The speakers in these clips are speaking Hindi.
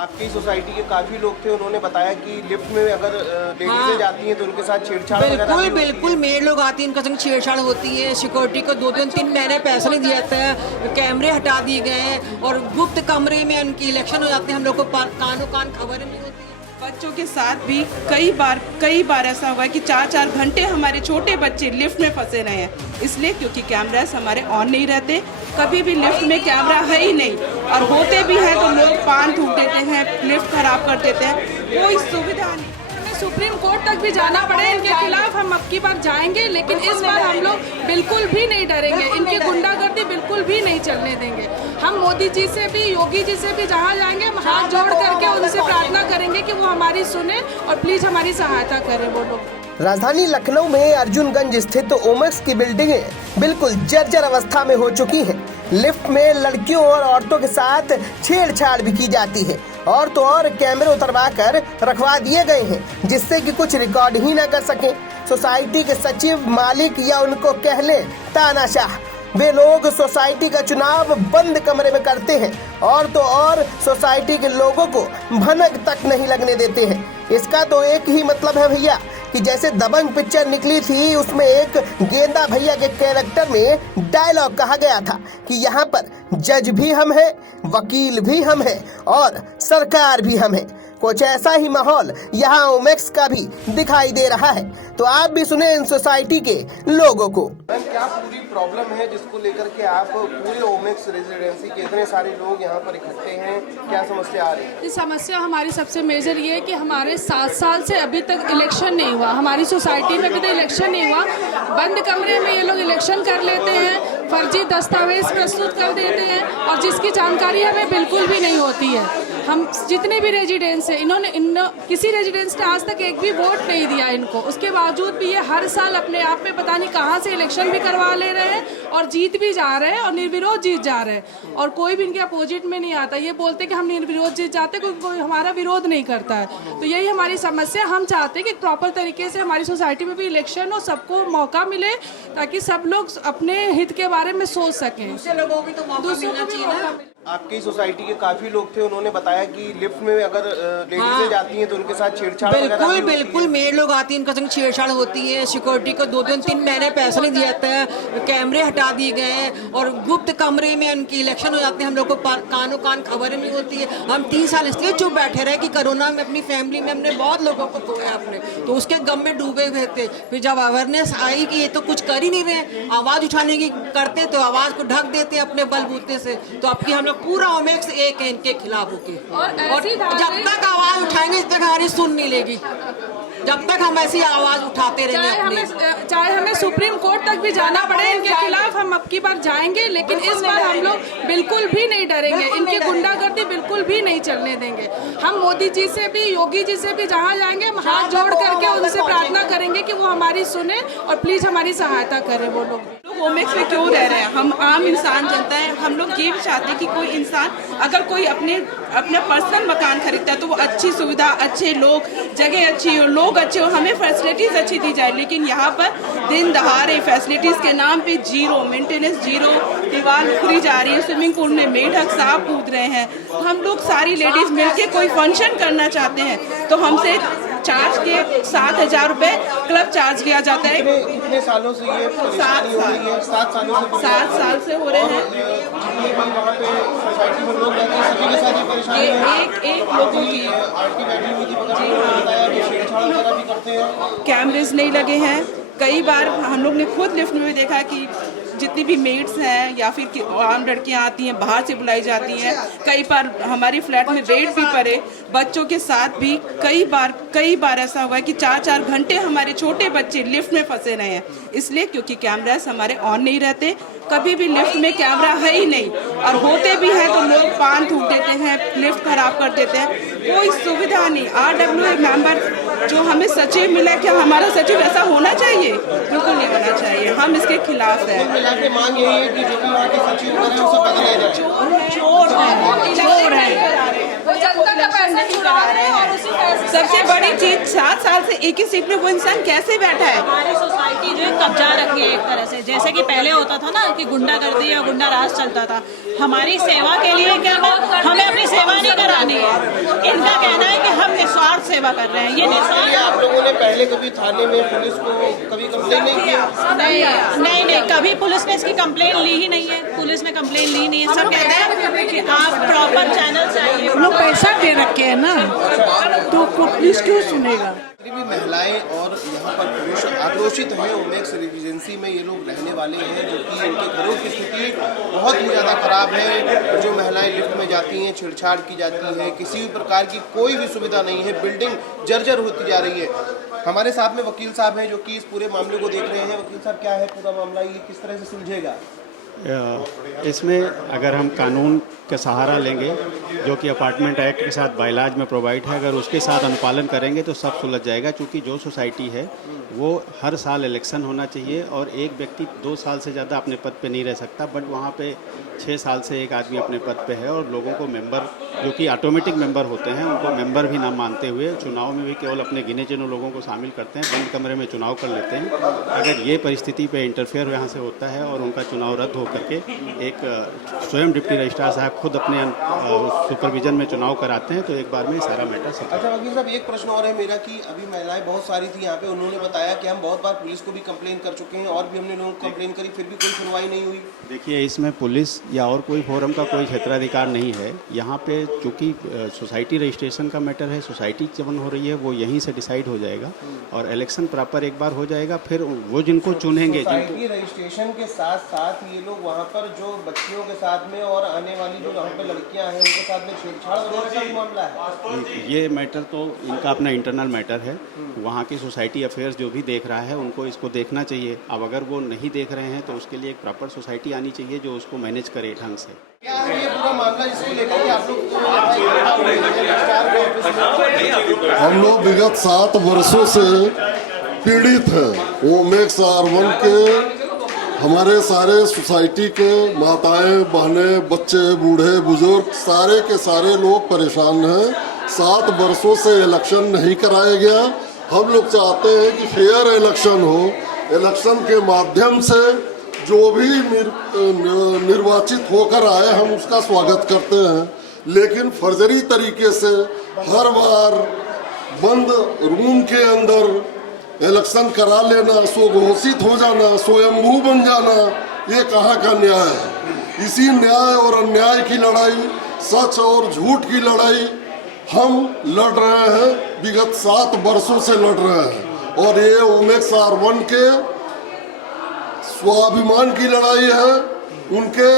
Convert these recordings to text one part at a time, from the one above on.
आपकी सोसाइटी के काफी लोग थे, उन्होंने बताया कि लिफ्ट में अगर लेडीजें जाती हैं तो उनके साथ छेड़छाड़ वगैरह भी होती है। बिल्कुल मेड लोग आती हैं, उनके संग छेड़छाड़ होती है। सिक्योरिटी को 2-3 महीने पैसा नहीं दिया जाता है, कैमरे हटा दिए गए हैं और गुप्त कमरे में उनकी इलेक्शन हो जाते हैं। हम लोग को कान खबर नहीं होती। बच्चों के साथ भी कई बार ऐसा हुआ है कि 4-4 घंटे हमारे छोटे बच्चे लिफ्ट में फंसे रहे हैं, इसलिए क्योंकि कैमरास हमारे ऑन नहीं रहते। कभी भी लिफ्ट में कैमरा है ही नहीं, और होते भी हैं तो लोग पान थूक देते हैं, लिफ्ट खराब कर देते हैं, कोई सुविधा नहीं। सुप्रीम कोर्ट तक भी जाना पड़े इनके खिलाफ हम अब की बार जाएंगे, लेकिन इस बार हम लोग बिल्कुल भी नहीं डरेंगे। इनकी गुंडागर्दी बिल्कुल भी नहीं चलने देंगे। हम मोदी जी से भी, योगी जी से भी जहाँ जाएंगे हम हाथ जोड़ करके उनसे प्रार्थना करेंगे कि वो हमारी सुने और प्लीज हमारी सहायता करें वो लोग। राजधानी लखनऊ में अर्जुनगंज स्थित ओमेक्स की बिल्डिंगें बिल्कुल जर्जर अवस्था में हो चुकी हैं। लिफ्ट में लड़कियों और औरतों के साथ छेड़छाड़ भी की जाती है, और तो और कैमरे उतरवा कर रखवा दिए गए हैं जिससे कि कुछ रिकॉर्ड ही न कर सके। सोसाइटी के सचिव, मालिक या उनको कह ले तानाशाह, वे लोग सोसाइटी का चुनाव बंद कमरे में करते हैं, और तो और सोसाइटी के लोगों को भनक तक नहीं लगने देते हैं। इसका तो एक ही मतलब है भैया कि जैसे दबंग पिक्चर निकली थी, उसमें एक गेंदा भैया के कैरेक्टर में डायलॉग कहा गया था कि यहाँ पर जज भी हम हैं, वकील भी हम हैं और सरकार भी हम हैं। कुछ ऐसा ही माहौल यहाँ ओमेक्स का भी दिखाई दे रहा है। तो आप भी सुने इन सोसाइटी के लोगों को। क्या पूरी प्रॉब्लम है जिसको लेकर के आप पूरे ओमेक्स रेजिडेंसी के इतने सारे लोग यहाँ पर इकट्ठे हैं, क्या समस्या आ रही है? इस समस्या हमारी सबसे मेजर ये है कि हमारे 7 साल से अभी तक इलेक्शन नहीं हुआ, हमारी सोसाइटी में अभी तक इलेक्शन नहीं हुआ। बंद कमरे में ये लोग इलेक्शन कर लेते हैं, फर्जी दस्तावेज प्रस्तुत कर देते हैं और जिसकी जानकारी हमें बिल्कुल भी नहीं होती है। हम जितने भी रेजिडेंट्स हैं, इन्होंने किसी रेजिडेंट्स ने आज तक एक भी वोट नहीं दिया इनको। उसके बावजूद भी ये हर साल अपने आप में पता नहीं कहाँ से इलेक्शन भी करवा ले रहे हैं और जीत भी जा रहे हैं और निर्विरोध जीत जा रहे हैं, और कोई भी इनके अपोजिट में नहीं आता। ये बोलते कि हम निर्विरोध जीत जाते, कोई हमारा विरोध नहीं करता है। तो यही हमारी समस्या। हम चाहते हैं कि प्रॉपर तरीके से हमारी सोसाइटी में भी इलेक्शन हो, सबको मौका मिले ताकि सब लोग अपने हित के बारे में सोच सकें। दूसरे लोगों की तो मौका मिलना चाहिए ना। आपकी सोसाइटी के काफी लोग थे, उन्होंने बताया कि लिफ्ट में अगर लेडीजें जाती हैं तो उनके साथ छेड़छाड़ वगैरह भी होती है। बिल्कुल मेड लोग आती हैं, उनके संग छेड़छाड़ होती है। सिक्योरिटी को 2-3 महीने पैसा नहीं दिया जाता है, कैमरे हटा दिए गए हैं और गुप्त कमरे में उनकी इलेक्शन हो जाते हैं। हम लोग को कान खबर नहीं होती है। हम 3 साल इसलिए चुप बैठे रहे कि कोरोना में अपनी फैमिली में हमने बहुत लोगों को खोया अपने, तो उसके गम में डूबे हुए थे। फिर जब अवेयरनेस आई कि ये तो कुछ कर ही नहीं रहे, आवाज उठाने की करते तो आवाज को ढक देते अपने बलबूते से। तो अब की हम लोग पूरा ओमेक्स एक है इनके खिलाफ होके, और जब तक आवाज उठाएंगे तब तक हमारी सुन नहीं लेगी, जब तक हम ऐसी आवाज उठाते रहेंगे। चाहे हमें सुप्रीम कोर्ट तक भी जाना पड़े इनके खिलाफ हम अब की बार जाएंगे, लेकिन इस बार हम लोग बिल्कुल भी नहीं डरेंगे। इनकी गुंडागर्दी बिल्कुल भी नहीं चलने देंगे। हम मोदी जी से भी, योगी जी से भी जहाँ जाएंगे हम हाथ जोड़ करके उनसे प्रार्थना करेंगे कि वो हमारी सुने और प्लीज हमारी सहायता करें वो लोग। ओमेक्स में क्यों रह रहे हैं? हम आम इंसान जनता है। हम लोग ये भी चाहते हैं कि कोई इंसान अगर कोई अपना पर्सनल मकान खरीदता है तो वो अच्छी सुविधा, अच्छे लोग, जगह अच्छी हो, लोग अच्छे हो, हमें फैसिलिटीज अच्छी दी जाए। लेकिन यहाँ पर दिन दहाड़े फैसिलिटीज के नाम पे जीरो मेंटेनेंस, जीरो, दीवार उखड़ी जा रही है, स्विमिंग पूल में मेढक सांप कूद रहे हैं। हम लोग सारी लेडीज मिलके कोई फंक्शन करना चाहते हैं तो हमसे चार्ज के 7,000 रुपए क्लब चार्ज किया जाता है। कितने सालों से ये 7 साल से हो रहे हैं। एक लोगों की कैमरेज नहीं लगे हैं। कई बार हम लोग ने खुद लिफ्ट में भी देखा कि जितनी भी मेड्स हैं या फिर आम लड़कियां आती हैं बाहर से बुलाई जाती हैं। कई बार हमारे फ्लैट में रेड भी पड़े, बच्चों के साथ भी कई बार ऐसा हुआ है कि 4-4 घंटे हमारे छोटे बच्चे लिफ्ट में फंसे रहे हैं, इसलिए क्योंकि कैमरास हमारे ऑन नहीं रहते। कभी भी लिफ्ट में कैमरा है ही नहीं, और होते भी हैं तो लोग पान थूक देते हैं, लिफ्ट खराब कर देते हैं, कोई सुविधा नहीं। RWA मेंबर जो हमें सचिव मिला, क्या हमारा सचिव ऐसा होना चाहिए? बिल्कुल नहीं होना चाहिए। हम इसके खिलाफ हैं। मांग यही है कि जो भी वहाँ के सचिव हैं उसे बदला जाए। चोर है। जनता का पैसा चुरा रहे हैं और उसी पैसे सबसे बड़ी चीज 7 साल से एक ही सीट में वो इंसान कैसे बैठा है? हमारी सोसाइटी जो है कब्जा रखी है एक तरह से, जैसे कि पहले होता था ना कि गुंडागर्दी या गुंडा राज चलता था। हमारी सेवा के लिए क्या हमें अपनी सेवा नहीं करानी नहीं है। इनका कहना है कि हम निस्वार्थ सेवा कर रहे हैं। ये निस्वार्थ आप लोगों ने पहले कभी थाने में पुलिस को कभी कंप्लेन नहीं किया? नहीं, कभी पुलिस ने इसकी कंप्लेन ली ही नहीं है। पुलिस ने कंप्लेन ली नहीं है। सब कहते हैं कि आप प्रॉपर चैनल से आइए। लोग पैसा दे रखे हैं ना, तो पुलिस क्यों सुनेगा? जितनी भी महिलाएं और यहाँ पर पुरुष आक्रोशित हैं ओमेक्स रेजिडेंसी में, ये लोग रहने वाले हैं, जो कि उनके घरों की स्थिति बहुत ही ज़्यादा खराब है। जो महिलाएं लिफ्ट में जाती हैं, छेड़छाड़ की जाती है, किसी भी प्रकार की कोई भी सुविधा नहीं है, बिल्डिंग जर्जर होती जा रही है। हमारे साथ में वकील साहब हैं जो कि इस पूरे मामले को देख रहे हैं। वकील साहब, क्या है पूरा मामला, ये किस तरह से सुलझेगा? इसमें अगर हम कानून का सहारा लेंगे, जो कि अपार्टमेंट एक्ट के साथ बायलाज में प्रोवाइड है, अगर उसके साथ अनुपालन करेंगे तो सब सुलझ जाएगा। क्योंकि जो सोसाइटी है वो हर साल इलेक्शन होना चाहिए और एक व्यक्ति 2 साल से ज़्यादा अपने पद पे नहीं रह सकता, बट वहाँ पे 6 साल से एक आदमी अपने पद पे है। और लोगों को मेंबर, जो कि ऑटोमेटिक मेंबर होते हैं, उनको मेंबर भी ना मानते हुए चुनाव में भी केवल अपने गिने चुने लोगों को शामिल करते हैं, बंद कमरे में चुनाव कर लेते हैं। अगर ये परिस्थिति पे इंटरफेयर यहाँ से होता है और उनका चुनाव रद्द हो करके एक स्वयं डिप्टी रजिस्ट्रार साहब खुद अपने सुपरविजन में चुनाव कराते हैं, तो एक बार में सारा मैटर सेटल। अच्छा वकील साहब, एक प्रश्न और है मेरा कि अभी महिलाएं बहुत सारी थी यहाँ पे, उन्होंने बताया कि हम बहुत बार पुलिस को भी कंप्लेन कर चुके हैं और भी हमने लोगों को कंप्लेन करी, फिर भी कोई सुनवाई नहीं हुई। देखिए, इसमें पुलिस या और कोई फोरम का कोई क्षेत्राधिकार नहीं है। यहाँ पे चूँकि सोसाइटी रजिस्ट्रेशन का मैटर है, सोसाइटी जब हो रही है वो यहीं से डिसाइड हो जाएगा और इलेक्शन प्रॉपर एक बार हो जाएगा, फिर वो जिनको चुनेंगे। सोसाइटी रजिस्ट्रेशन के साथ साथ ये लोग वहाँ पर जो बच्चियों के साथ में और आने वाली जो वहाँ पर लड़कियाँ हैं उनके साथ में छेड़छाड़ वगैरह का भी मामला है। ये मैटर तो इनका अपना इंटरनल मैटर है, वहाँ की सोसाइटी अफेयर्स जो भी देख रहा है उनको इसको देखना चाहिए। अब अगर वो नहीं देख रहे हैं तो उसके लिए एक प्रॉपर सोसाइटी आनी चाहिए जो उसको मैनेज करे ढंग से। क्या है ये पूरा मामला जिसको लेकर के आप लोग हम लोग विगत 7 वर्षों से पीड़ित हैं। ओमेक्स R1 के हमारे सारे सोसाइटी के माताएं, बहनें, बच्चे, बूढ़े, बुजुर्ग सारे के सारे लोग परेशान हैं। 7 वर्षों से इलेक्शन नहीं कराया गया। हम लोग चाहते हैं कि फेयर इलेक्शन हो। इलेक्शन के माध्यम से जो भी निर्वाचित होकर आए हम उसका स्वागत करते हैं, लेकिन फर्जरी तरीके से हर बार बंद रूम के अंदर इलेक्शन करा लेना, सो घोषित हो जाना, स्वयंभू बन जाना, ये कहाँ का न्याय है? इसी न्याय और अन्याय की लड़ाई, सच और झूठ की लड़ाई हम लड़ रहे हैं, विगत 7 वर्षों से लड़ रहे हैं। और ये ओमेक्स R1 के स्वाभिमान की लड़ाई है, उनके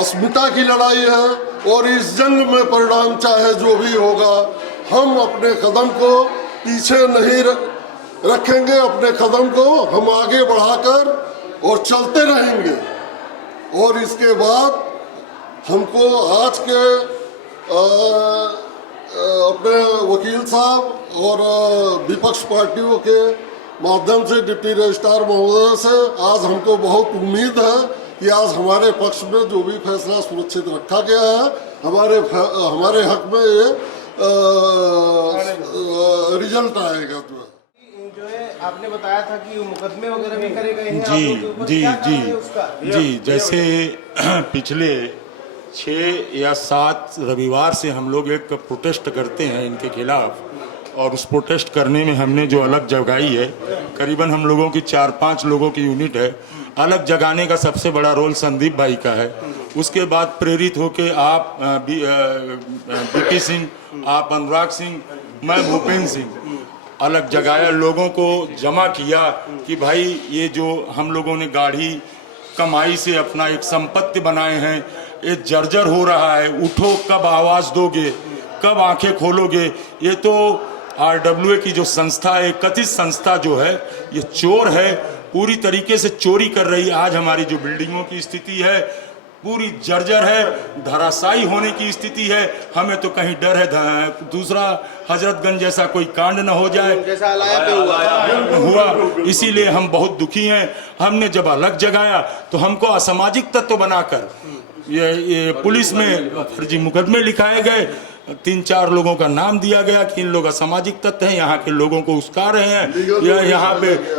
अस्मिता की लड़ाई है। और इस जंग में परिणाम चाहे जो भी होगा, हम अपने कदम को पीछे नहीं रखेंगे, अपने कदम को हम आगे बढ़ाकर और चलते रहेंगे। और इसके बाद हमको आज के अपने वकील साहब और विपक्ष पार्टियों के माध्यम से डिप्टी रजिस्ट्रार महोदय से आज हमको बहुत उम्मीद है कि आज हमारे पक्ष में जो भी फैसला सुरक्षित रखा गया है, हमारे हक में ये रिजल्ट आएगा। जो है आपने बताया था कि मुकदमे वगैरह भी करे गए हैं जी, जैसे पिछले 6 या 7 रविवार से हम लोग एक प्रोटेस्ट करते हैं इनके खिलाफ, और उस प्रोटेस्ट करने में हमने जो अलग जगाई है, करीबन हम लोगों की 4-5 लोगों की यूनिट है। अलग जगाने का सबसे बड़ा रोल संदीप भाई का है। उसके बाद प्रेरित होके आप बीपी सिंह, आप अनुराग सिंह, मैं भूपेंद्र सिंह अलग जगाया, लोगों को जमा किया कि भाई ये जो हम लोगों ने गाढ़ी कमाई से अपना एक संपत्ति बनाए हैं, ये जर्जर हो रहा है। उठो, कब आवाज़ दोगे, कब आंखें खोलोगे? ये तो RWA की जो संस्था है, कथित संस्था जो है, ये चोर है, पूरी तरीके से चोरी कर रही है। आज हमारी जो बिल्डिंगों की स्थिति है पूरी जर्जर है, धराशायी होने की स्थिति है। हमें तो कहीं डर है दूसरा हजरतगंज जैसा कोई कांड न हो जाए, जैसा अलाया पे हुआ। इसीलिए हम बहुत दुखी हैं। हमने जब अलग जगाया तो हमको असामाजिक तत्व बनाकर ये पुलिस में फर्जी मुकदमे लिखाए गए, 3-4 लोगों का नाम दिया गया कि इन लोग असामाजिक तत्व हैं, यहाँ के लोगों को उस्का रहे हैं।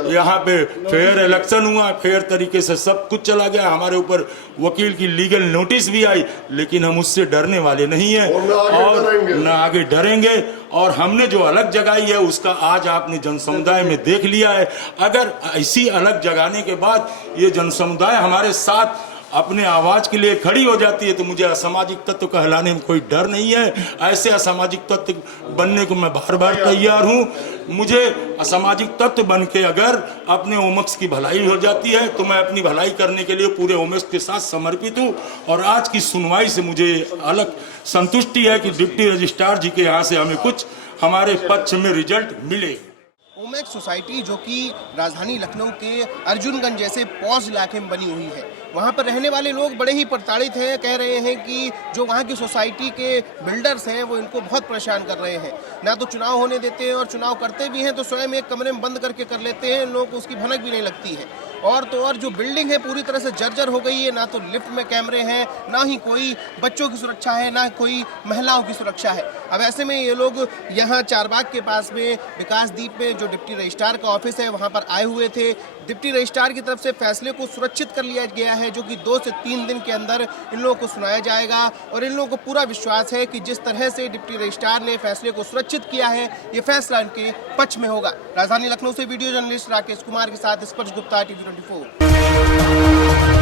यहाँ पे फेयर इलेक्शन हुआ, फेयर तरीके से सब कुछ चला गया। हमारे ऊपर वकील की लीगल नोटिस भी आई, लेकिन हम उससे डरने वाले नहीं हैं और न आगे डरेंगे। और हमने जो अलग जगाई है उसका आज आपने जन समुदाय में देख लिया है। अगर ऐसी अलग जगाने के बाद ये जन समुदाय हमारे साथ अपने आवाज के लिए खड़ी हो जाती है तो मुझे असामाजिक तत्व कहलाने में कोई डर नहीं है। ऐसे असामाजिक तत्व बनने को मैं बार बार तैयार हूँ। मुझे असामाजिक तत्व बन के अगर अपने ओमक्स की भलाई हो जाती है तो मैं अपनी भलाई करने के लिए पूरे ओमक्स के साथ समर्पित हूँ। और आज की सुनवाई से मुझे अलग संतुष्टि है कि डिप्टी रजिस्ट्रार जी के यहाँ से हमें कुछ हमारे पक्ष में रिजल्ट मिले। ओमैक्स सोसाइटी जो कि राजधानी लखनऊ के अर्जुनगंज जैसे पॉज इलाके में बनी हुई है, वहाँ पर रहने वाले लोग बड़े ही प्रताड़ित हैं। कह रहे हैं कि जो वहाँ की सोसाइटी के बिल्डर्स हैं वो इनको बहुत परेशान कर रहे हैं। ना तो चुनाव होने देते हैं और चुनाव करते भी हैं तो स्वयं एक कमरे में बंद करके कर लेते हैं, लोगों को उसकी भनक भी नहीं लगती है। और तो और जो बिल्डिंग है पूरी तरह से जर्जर हो गई है, ना तो लिफ्ट में कैमरे हैं, ना ही कोई बच्चों की सुरक्षा है, ना कोई महिलाओं की सुरक्षा है। अब ऐसे में ये लोग यहाँ चारबाग के पास में विकास द्वीप में जो डिप्टी रजिस्ट्रार का ऑफिस है वहाँ पर आए हुए थे। डिप्टी रजिस्ट्रार की तरफ से फैसले को सुरक्षित कर लिया गया है जो कि 2 से 3 दिन के अंदर इन लोगों को सुनाया जाएगा। और इन लोगों को पूरा विश्वास है कि जिस तरह से डिप्टी रजिस्ट्रार ने फैसले को सुरक्षित किया है ये फैसला इनके पक्ष में होगा। राजधानी लखनऊ से वीडियो जर्नलिस्ट राकेश कुमार के साथ स्पर्श गुप्ता, TV 24।